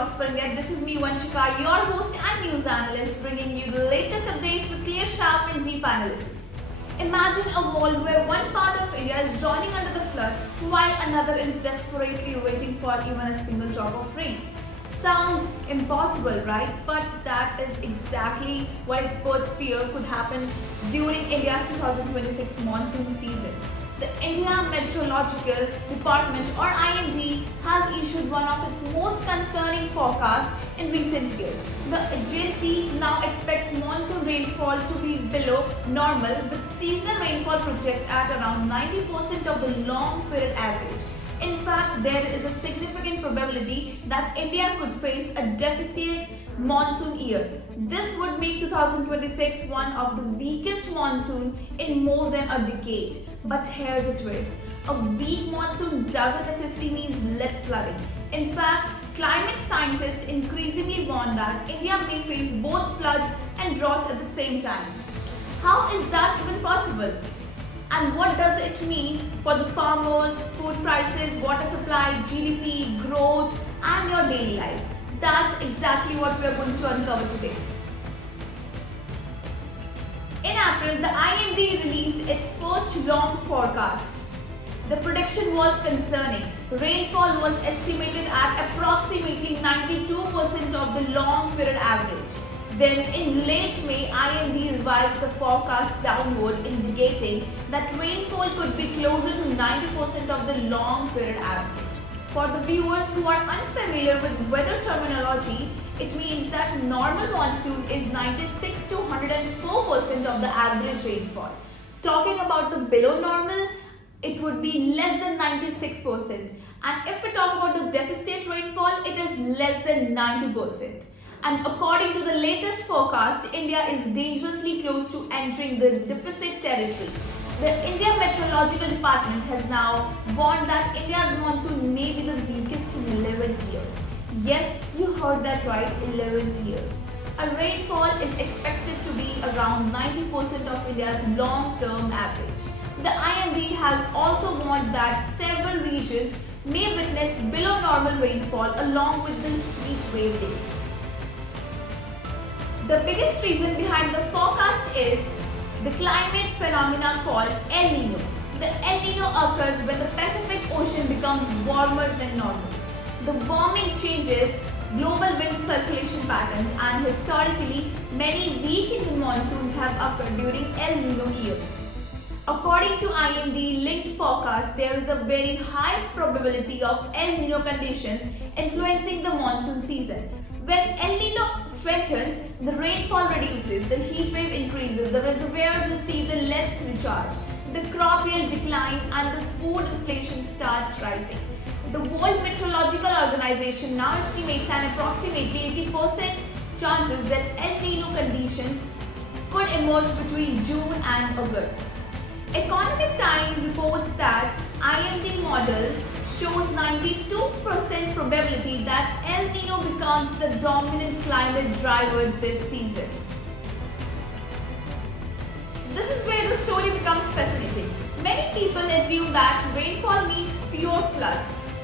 Prosper India. This is me, Vanshika, your host and news analyst, bringing you the latest updates with clear, sharp, and deep analysis. Imagine a world where one part of India is drowning under the flood, while another is desperately waiting for even a single drop of rain. Sounds impossible, right? But that is exactly what experts fear could happen during India's 2026 monsoon season. The India Meteorological Department, or IMD, has issued one of its most concerning forecasts in recent years. The agency now expects monsoon rainfall to be below normal, with seasonal rainfall projected at around 90% of the long period average. In fact, there is a significant probability that India could face a deficit monsoon year. This would make 2026 one of the weakest monsoon in more than a decade. But here's a twist. A weak monsoon doesn't necessarily mean less flooding. In fact, climate scientists increasingly warn that India may face both floods and droughts at the same time. How is that even possible? And what does it mean for the farmers, food prices, water supply, GDP, growth, and your daily life? That's exactly what we are going to uncover today. In April, the IMD released its first long forecast. The prediction was concerning. Rainfall was estimated at approximately 92% of the long period average. Then in late May, IMD revised the forecast downward, indicating that rainfall could be closer to 90% of the long period average. For the viewers who are unfamiliar with weather terminology, it means that normal monsoon is 96 to 104% of the average rainfall. Talking about the below normal, it would be less than 96%. And if we talk about the deficit rainfall, it is less than 90%. And according to the latest forecast, India is dangerously close to entering the deficit territory. The India Meteorological Department has now warned that India's monsoon may be the weakest in 11 years. Yes, you heard that right, 11 years. A rainfall is expected to be around 90% of India's long-term average. The IMD has also warned that several regions may witness below normal rainfall along with the heat wave days. The biggest reason behind the forecast is the climate phenomena called El Nino. The El Nino occurs when the Pacific Ocean becomes warmer than normal. The warming changes global wind circulation patterns, and historically, many weak Indian monsoons have occurred during El Nino years. According to IMD linked forecast, there is a very high probability of El Nino conditions influencing the monsoon season. When El Nino strengthens, the rainfall reduces, the heat wave increases, the reservoirs receive the less recharge, the crop yield decline, and the food inflation starts rising. The World Meteorological Organization now estimates an approximately 80% chances that El Nino conditions could emerge between June and August. Economic Time reports that IMD model shows 92% probability that El Nino becomes the dominant climate driver this season. This is where the story becomes fascinating. Many people assume that rainfall means fewer floods,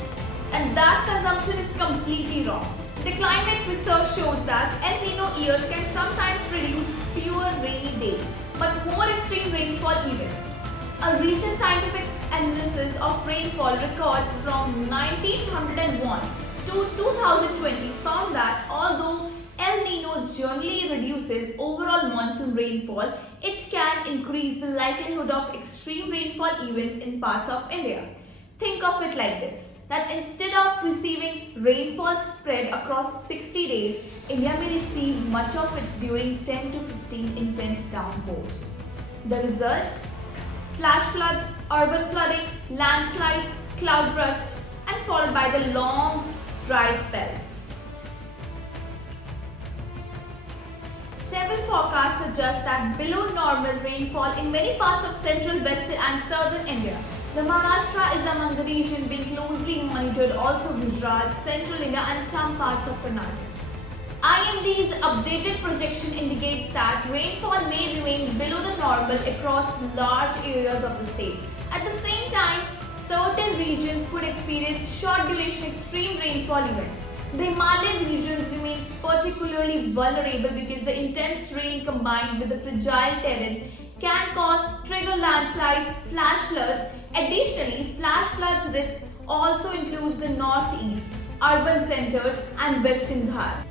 and that consumption is completely wrong. The climate research shows that El Nino years can sometimes produce fewer rainy days, but more extreme rainfall events. A recent scientific analysis of rainfall records from 1901 to 2020 found that although El Nino generally reduces overall monsoon rainfall, it can increase the likelihood of extreme rainfall events in parts of India. Think of it like this, that instead of receiving rainfall spread across 60 days, India may receive much of it during 10 to 15 intense downpours. The result? Flash floods, urban flooding, landslides, cloudburst, and followed by the long dry spells. Several forecasts suggest that below normal rainfall in many parts of central, western, and southern India. The Maharashtra is among the region being closely monitored, also Gujarat, central India, and some parts of Karnataka. IMD's updated projection indicates that rainfall may remain below the normal across large areas of the state. At the same time, certain regions could experience short duration extreme rainfall events. The Himalayan regions remains particularly vulnerable because the intense rain combined with the fragile terrain can cause trigger landslides, flash floods. Additionally, flash floods risk also includes the northeast, urban centers and western Ghats.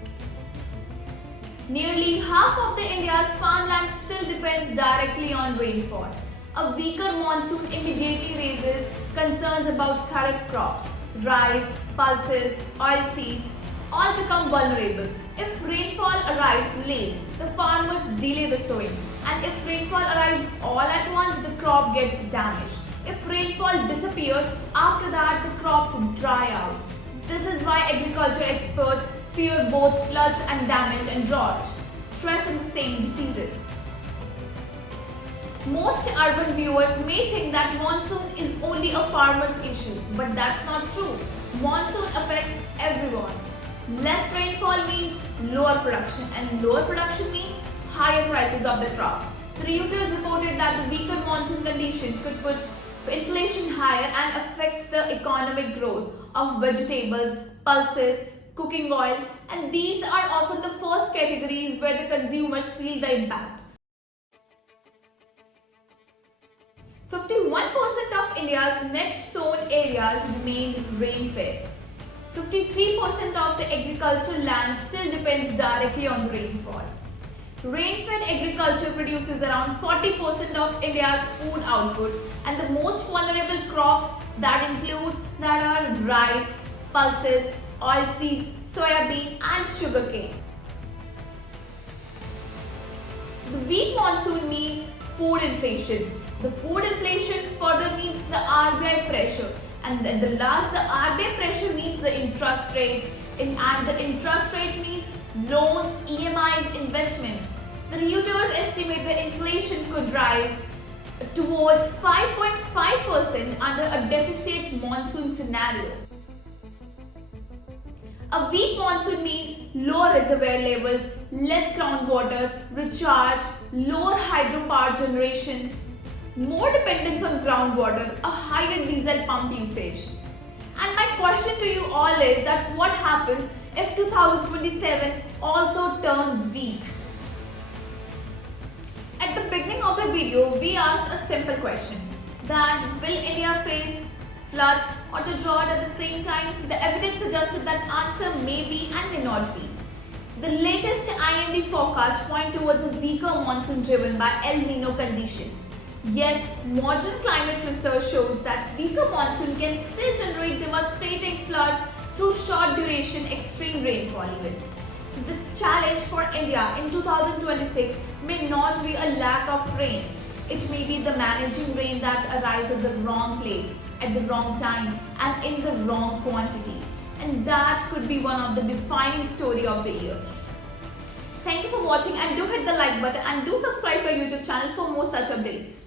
Nearly half of the India's farmland still depends directly on rainfall. A weaker monsoon immediately raises concerns about kharif crops. Rice, pulses, oilseeds all become vulnerable. If rainfall arrives late, the farmers delay the sowing. And if rainfall arrives all at once, the crop gets damaged. If rainfall disappears, after that the crops dry out. This is why agriculture experts fear both floods and damage and drought, stress in the same season. Most urban viewers may think that monsoon is only a farmer's issue, but that's not true. Monsoon affects everyone. Less rainfall means lower production, and lower production means higher prices of the crops. The Reuters reported that the weaker monsoon conditions could push inflation higher and affect the economic growth of vegetables, pulses, cooking oil, and these are often the first categories where the consumers feel the impact. 51% of India's net sown areas remain rain-fed. 53% of the agricultural land still depends directly on rainfall. Rain-fed agriculture produces around 40% of India's food output, and the most vulnerable crops that are rice, pulses, oilseeds, soybean and sugarcane. The weak monsoon means food inflation. The food inflation further means the RBI pressure, and then the RBI pressure means the interest rates, and the interest rate means loans, EMIs, investments. The Reuters estimate the inflation could rise towards 5.5% under a deficit monsoon scenario. A weak monsoon means lower reservoir levels, less groundwater recharge, lower hydropower generation, more dependence on groundwater, a higher diesel pump usage. And my question to you all is that what happens if 2027 also turns weak? At the beginning of the video, we asked a simple question that will India face floods or the drought at the same time? The evidence suggested that answer may be and may not be. The latest IMD forecast point towards a weaker monsoon driven by El Nino conditions. Yet, modern climate research shows that weaker monsoon can still generate devastating floods through short duration extreme rainfall events. The challenge for India in 2026 may not be a lack of rain. It may be the managing rain that arrives at the wrong place, at the wrong time and in the wrong quantity. And that could be one of the defining story of the year. Thank you for watching, and do hit the like button and do subscribe to our YouTube channel for more such updates.